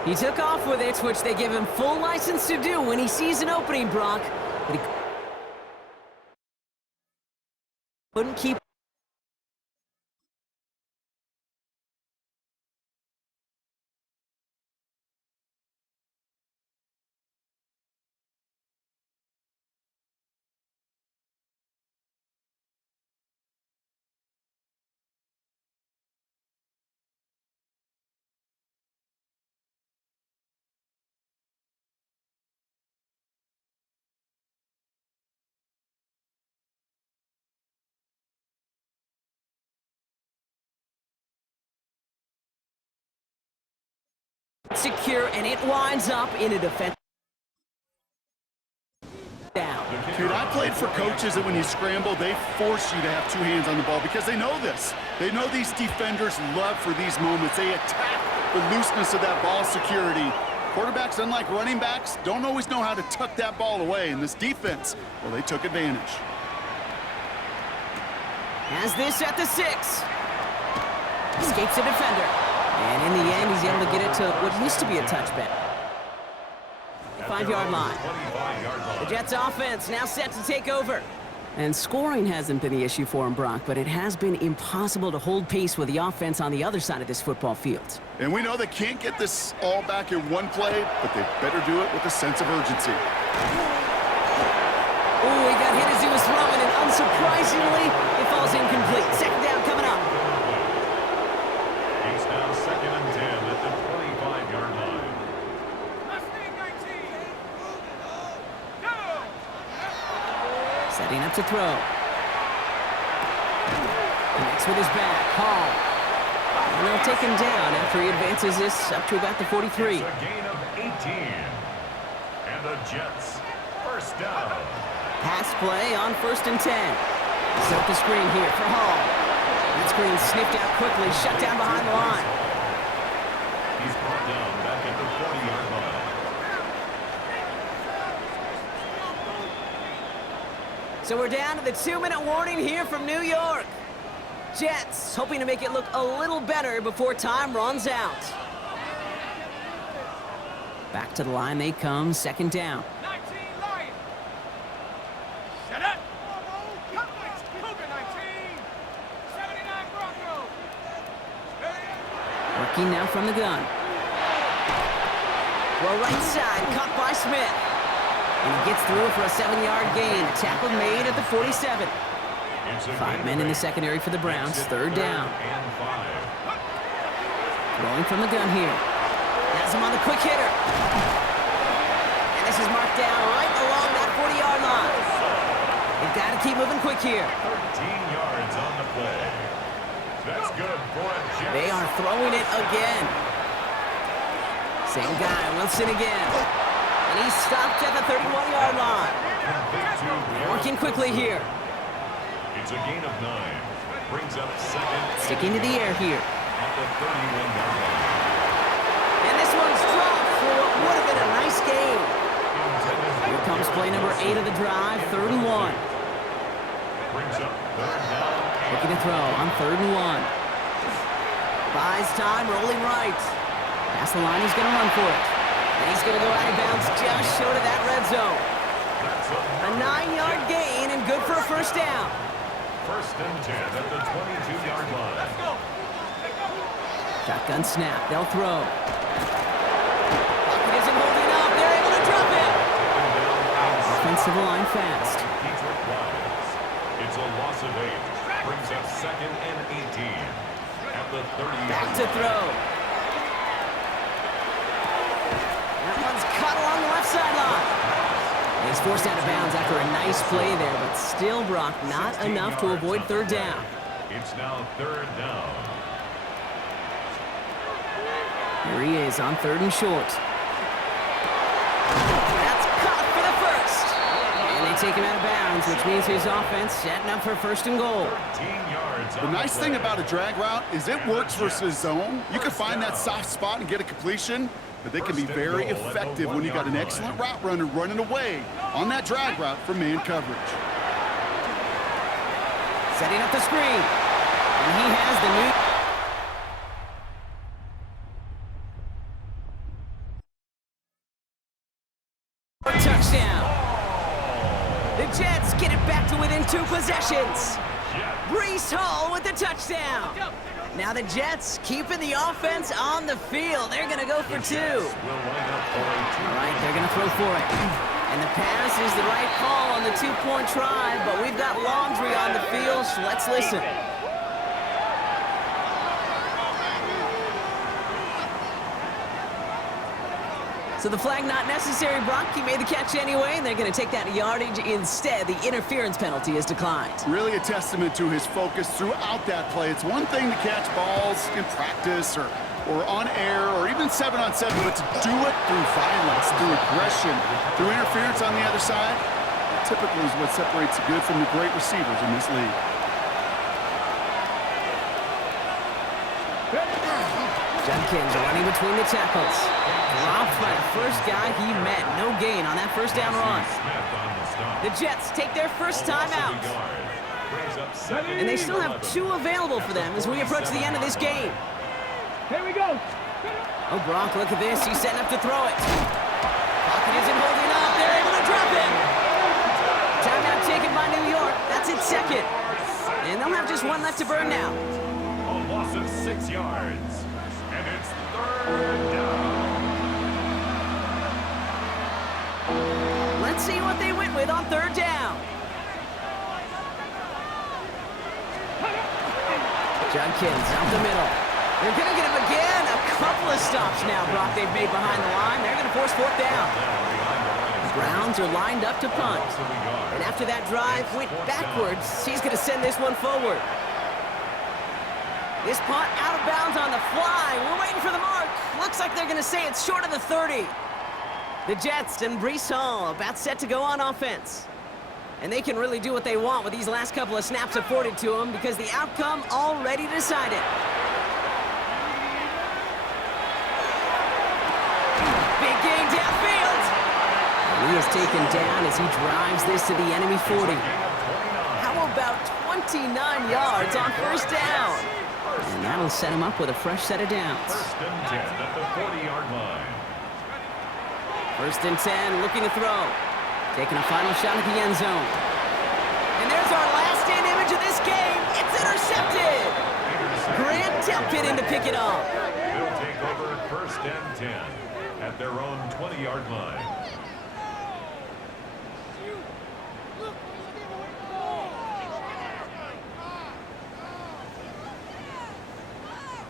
He took off with it, which they give him full license to do when he sees an opening, Brock. But he couldn't keep. Secure, and it winds up in a defense down. Dude, I played for coaches that when you scramble, they force you to have two hands on the ball because they know this. They know these defenders love for these moments. They attack the looseness of that ball security. Quarterbacks, unlike running backs, don't always know how to tuck that ball away. In this defense, well, they took advantage. Has this at the 6. Escapes the defender. And in the end, he's able to get it to what used to be a touchback. 5-yard line. The Jets offense now set to take over. And scoring hasn't been the issue for him, Brock, but it has been impossible to hold pace with the offense on the other side of this football field. And we know they can't get this all back in one play, but they better do it with a sense of urgency. Oh, he got hit as he was throwing, and unsurprisingly, it falls incomplete. Second down coming up. It's now 2nd and 10 at the 25-yard line. Setting up to throw. Connects with his back. Hall. And they'll take him down after he advances this up to about the 43. It's a gain of 18. And the Jets, first down. Pass play on 1st and 10. Set the screen here for Hall. That screen sniffed out quickly, shut down behind the line. He's brought down back at the 40-yard line. So we're down to the 2-minute warning here from New York. Jets hoping to make it look a little better before time runs out. Back to the line they come, 2nd down. Working now from the gun. Well, right side, caught by Smith. And he gets through for a 7-yard gain. A tackle made at the 47. 5 men in the secondary for the Browns. 3rd down. Throwing from the gun here. Has him on the quick hitter. And this is marked down right along that 40-yard line. They've got to keep moving quick here. 13 yards on the play. That's good for a Jet. They are throwing it again. Same guy, Wilson again. And he's stopped at the 31-yard line. Working quickly here. It's a gain of 9. Brings up 2nd. Sticking to the air here. At the 31-yard line. And this one's dropped for what would have been a nice game. Here comes play number 8 of the drive, 3rd and 1. Brings up 3rd down. Looking to throw on 3rd and 1. Buys time, rolling right. Past the line, he's going to run for it. And he's going to go out of bounds just short of that red zone. A 9-yard gain and good for a 1st down. 1st and 10 at the 22-yard line. Shotgun snap, they'll throw. Pocket isn't holding up, they're able to drop it. Offensive line fast. It's a loss of 8. Brings up 2nd and 18 at the 30-yard Back line. to throw. That one's caught along the left sideline. He's forced out of bounds after a nice play there, but still, Brock, not enough to avoid 3rd down. It's now 3rd down. Here he is on 3rd and short. That's caught for the 1st. And they take him out of bounds, which means his offense setting up for 1st and goal. 13 yards. The nice thing about a drag route is it works versus zone. You can find that soft spot and get a completion, but they can be very effective when you got an excellent route runner running away on that drag route for man coverage. Setting up the screen. And he has the new... Touchdown. The Jets get it back to within 2 possessions. Breece Hall with the touchdown. Now the Jets keeping the offense on the field. They're going to go for 2. All right, they're going to throw for it. And the pass is the right call on the 2-point try, but we've got laundry on the field, so let's listen. So the flag not necessary, Brock. He made the catch anyway, and they're going to take that yardage instead. The interference penalty is declined. Really a testament to his focus throughout that play. It's one thing to catch balls in practice or on air or even 7-on-7, but to do it through violence, through aggression, through interference on the other side, that typically is what separates the good from the great receivers in this league. Judkins running between the tackles. Dropped by the first guy he met. No gain on that first down run. The Jets take their first time out. And they still have 2 available for them as we approach the end of this game. Here we go. Oh, Brock, look at this. He's setting up to throw it. Pocket isn't holding up. They're able to drop him. Timeout taken by New York. That's its second. And they'll have just 1 left to burn now. A loss of 6 yards. And it's 3rd down. Let's see what they went with on 3rd down. Judkins out the middle. They're going to get him again. A couple of stops now, Brock, they've made behind the line. They're going to force 4th down. The Browns are lined up to punt. And after that drive went backwards, he's going to send this one forward. This punt out of bounds on the fly. We're waiting for the mark. Looks like they're going to say it's short of the 30. The Jets and Breece Hall about set to go on offense. And they can really do what they want with these last couple of snaps afforded to them because the outcome already decided. Big gain downfield. And he is taken down as he drives this to the enemy 40. How about 29 yards on 1st down? And that'll set him up with a fresh set of downs. 1st and 10 at the 40-yard line. 1st and 10, looking to throw. Taking a final shot at the end zone. And there's our last stand image of this game. It's intercepted. Grant Delpit in to pick it off. They'll take over 1st and 10 at their own 20-yard line.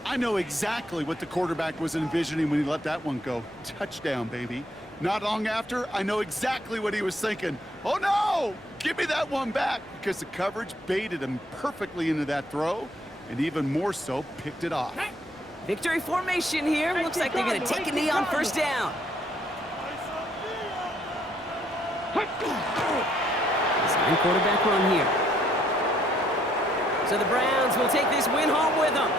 I know exactly what the quarterback was envisioning when he let that one go. Touchdown, baby. Not long after, I know exactly what he was thinking. Oh, no! Give me that one back, because the coverage baited him perfectly into that throw, and even more so, picked it off. Victory formation here. Looks like they're going to take a knee on 1st down. Design quarterback run here. So the Browns will take this win home with them.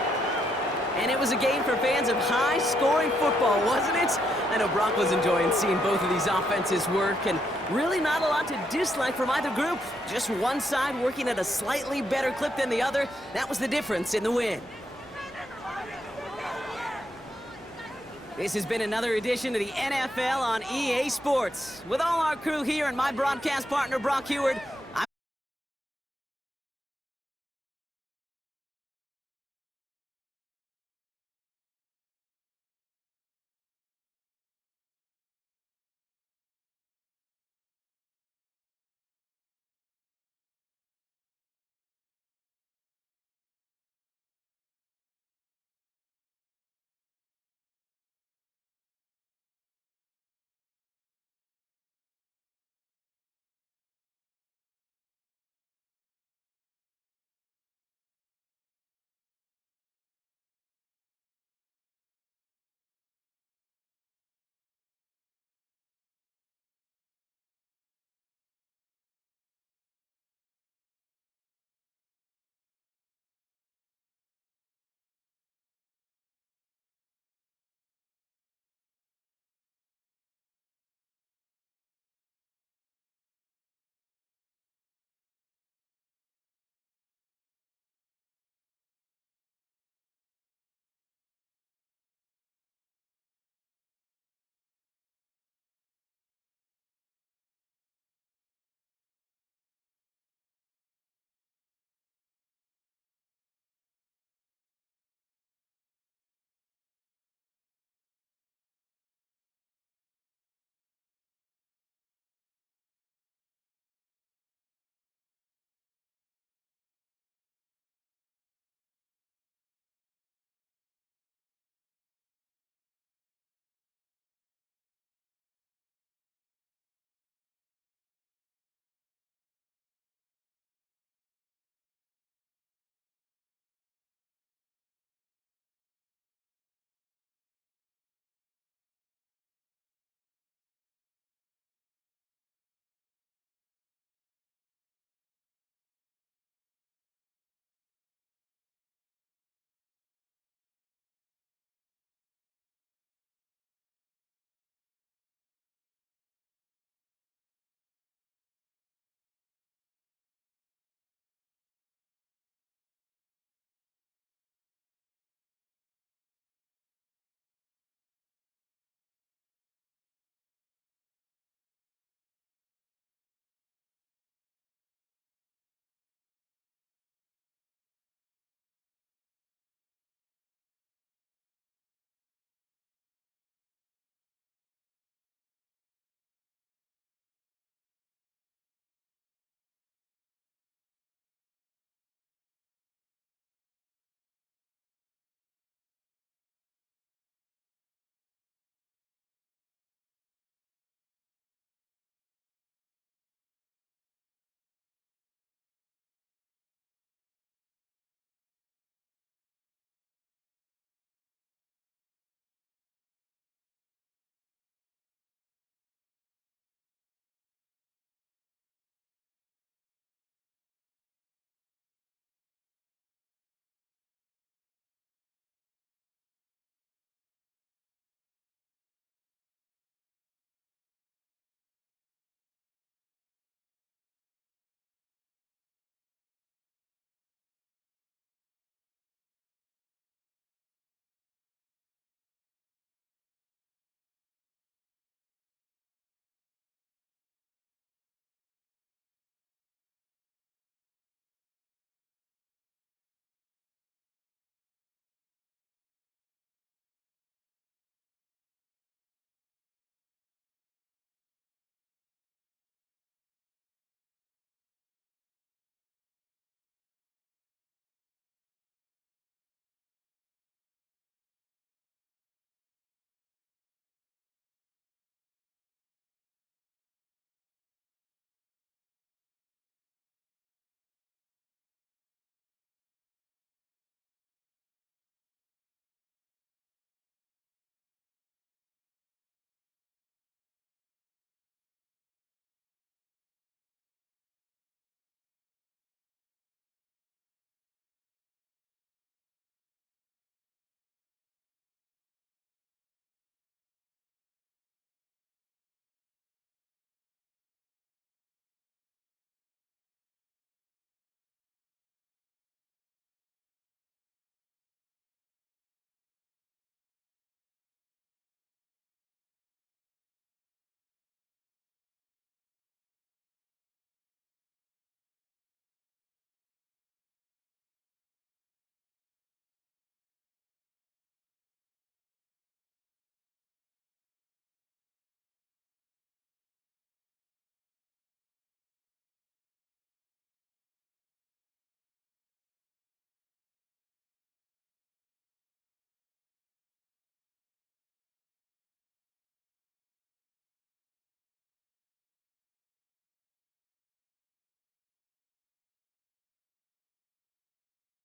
And it was a game for fans of high-scoring football, wasn't it? I know Brock was enjoying seeing both of these offenses work, and really not a lot to dislike from either group. Just one side working at a slightly better clip than the other. That was the difference in the win. This has been another edition of the NFL on EA Sports. With all our crew here and my broadcast partner, Brock Heward,